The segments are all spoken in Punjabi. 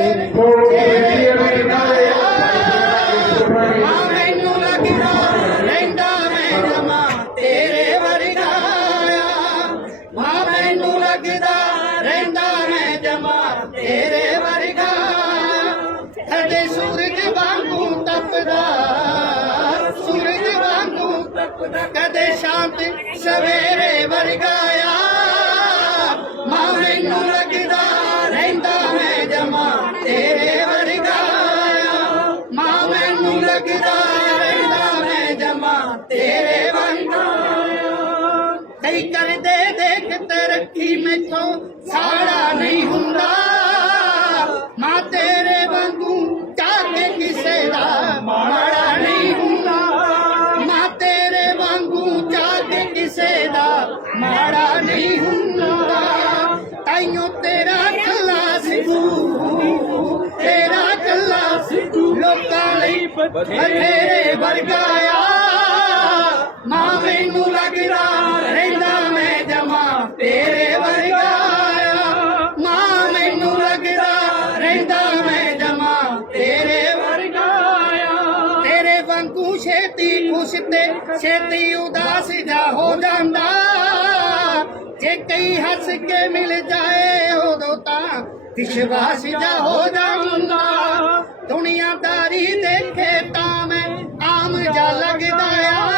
ਤੇਰੇ ਮਾਂ ਮੈਨੂੰ ਲੱਗਦਾ ਰਹਿੰਦਾ ਮੈਂ ਜਮਾ ਤੇਰੇ ਵਰਗਾ ਆ ਮੈਨੂੰ ਲੱਗਦਾ ਰਹਿੰਦਾ ਮੈਂ ਜਮਾ ਤੇਰੇ ਵਰਗਾ ਕਦੇ ਸੂਰਜ ਵਾਂਗੂ ਤਪਦਾ ਸੂਰਜ ਵਾਂਗੂ ਤਪਦਾ ਕਦੇ ਸ਼ਾਂਤ ਸਵੇਰੇ ਵਰਗਾ ਤੇਰੇ ਵਰਗਾ ਆ ਕਈ ਕਰਦੇ ਦੇਖ ਤਰੱਕੀ ਮੈਥੋਂ ਸਾੜਾ ਨਹੀਂ ਹੁੰਦਾ। ਮਾਂ ਤੇਰੇ ਵਾਂਗੂ ਚਾਹ ਕੇ ਕਿਸੇ ਦਾ ਮਾੜਾ ਨਹੀਂ ਹੁੰਦਾ। ਮਾਂ ਤੇਰੇ ਵਾਂਗੂ ਚਾਹ ਕੇ ਕਿਸੇ ਦਾ ਮਾੜਾ ਨਹੀਂ ਹੁੰਦਾ। ਤਾਈਓ ਤੇਰਾ ਕੱਲਾ ਸਿੱਧੂ ਤੇਰਾ ਕੱਲਾ ਸਿੱਧੂ ਲੋਕਾਂ ਲਈ ਬਥੇਰੇ ਵਰਗਾ ਤੇਰੇ ਛੇਤੀ ਖੁਸ਼ ਤੇ ਛੇਤੀ ਉਦਾਸ ਜਾ ਹੋ ਜਾਂਦਾ। ਜੇ ਕਈ ਹੱਸ ਕੇ ਮਿਲ ਜਾਏ ਉਦੋਂ ਤਾਂ ਵਿਸ਼ਵਾਸ ਜਾ ਹੋ ਜਾਂਦਾ। ਦੁਨੀਆਦਾਰੀ ਦੇਖੇ ਤਾਂ ਮੈਂ ਆਮ ਜਾ ਲੱਗਦਾ ਆ।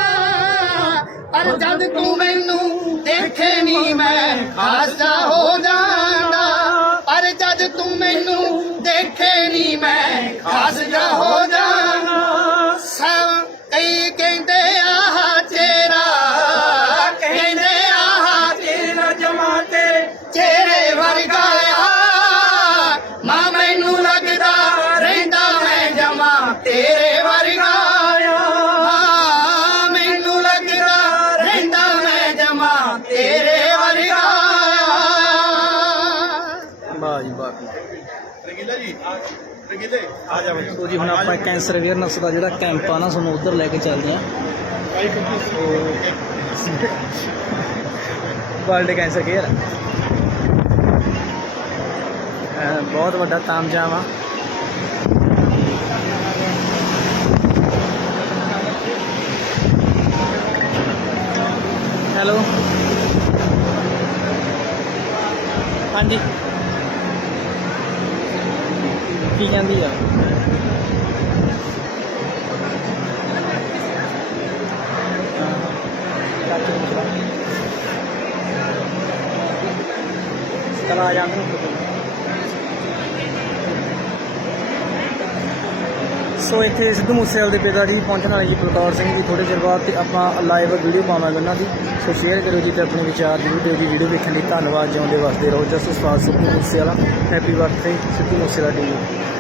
ਪਰ ਜਦ ਤੂੰ ਮੈਨੂੰ ਦੇਖੇ ਨਹੀਂ ਮੈਂ ਖਾਸ ਜਾ ਹੋ ਜਾਂਦਾ। ਪਰ ਜਦ ਤੂੰ ਮੈਨੂੰ ਦੇਖੇ ਨਹੀਂ ਮੈਂ ਖਾਸ ਜਾ ਤੇਰੇ ਵਰਗਾ ਮੈਨੂੰ ਲੱਗਦਾ ਰਹਿੰਦਾ ਮੈਂ ਜਮਾ ਤੇਰੇ ਵਰਗਾ ਆ। ਵਾਹ ਜੀ ਵਾਹ ਰੰਗੀਲਾ ਜੀ ਰੰਗੀਲੇ। ਆ ਜਾ ਬਈ। ਸੋ ਜੀ ਹੁਣ ਆਪਾਂ ਕੈਂਸਰ ਅਵੇਅਰਨੈਸ ਦਾ ਜਿਹੜਾ ਕੈਂਪ ਆ ਨਾ ਤੁਹਾਨੂੰ ਉਧਰ ਲੈ ਕੇ ਚੱਲਦੇ ਆ ਵਰਲਡ ਕੈਂਸਰ ਕੇਅਰ ਬਹੁਤ ਵੱਡਾ ਤਾਮਝਾਮ ਆ। ਹਾਂਜੀ। ਕੀ ਕਹਿੰਦੀ ਆ? ਚਲਾ ਜਾਂਦੇ ਨੂੰ ਸੋ ਇੱਥੇ ਸਿੱਧੂ ਮੂਸੇਵਾਲੇ ਦੇ ਪਿਤਾ ਜੀ ਪਹੁੰਚਣ ਵਾਲੇ ਜੀ ਬਲਕੌਰ ਸਿੰਘ ਜੀ ਥੋੜੇ ਚਿਰ ਬਾਅਦ ਤੇ ਆਪਾਂ ਲਾਈਵ ਵੀਡੀਓ ਪਾਵਾਂਗੇ ਉਹਨਾਂ ਦੀ। ਸੋ ਸ਼ੇਅਰ ਕਰੋ ਜੀ ਤੇ ਆਪਣੇ ਵਿਚਾਰ ਜ਼ਰੂਰ ਦਿਓ ਜੀ। ਵੀਡੀਓ ਵੇਖਣ ਲਈ ਧੰਨਵਾਦ, ਜਿਉਂਦੇ ਵਸਦੇ ਰਹੋ। ਜਸਟ ਸਵਾਲ ਸਿੱਧੂ ਮੂਸੇਵਾਲਾ ਹੈਪੀ ਬਰਥਡੇ ਸਿੱਧੂ ਮੂਸੇਵਾਲਾ ਜੀ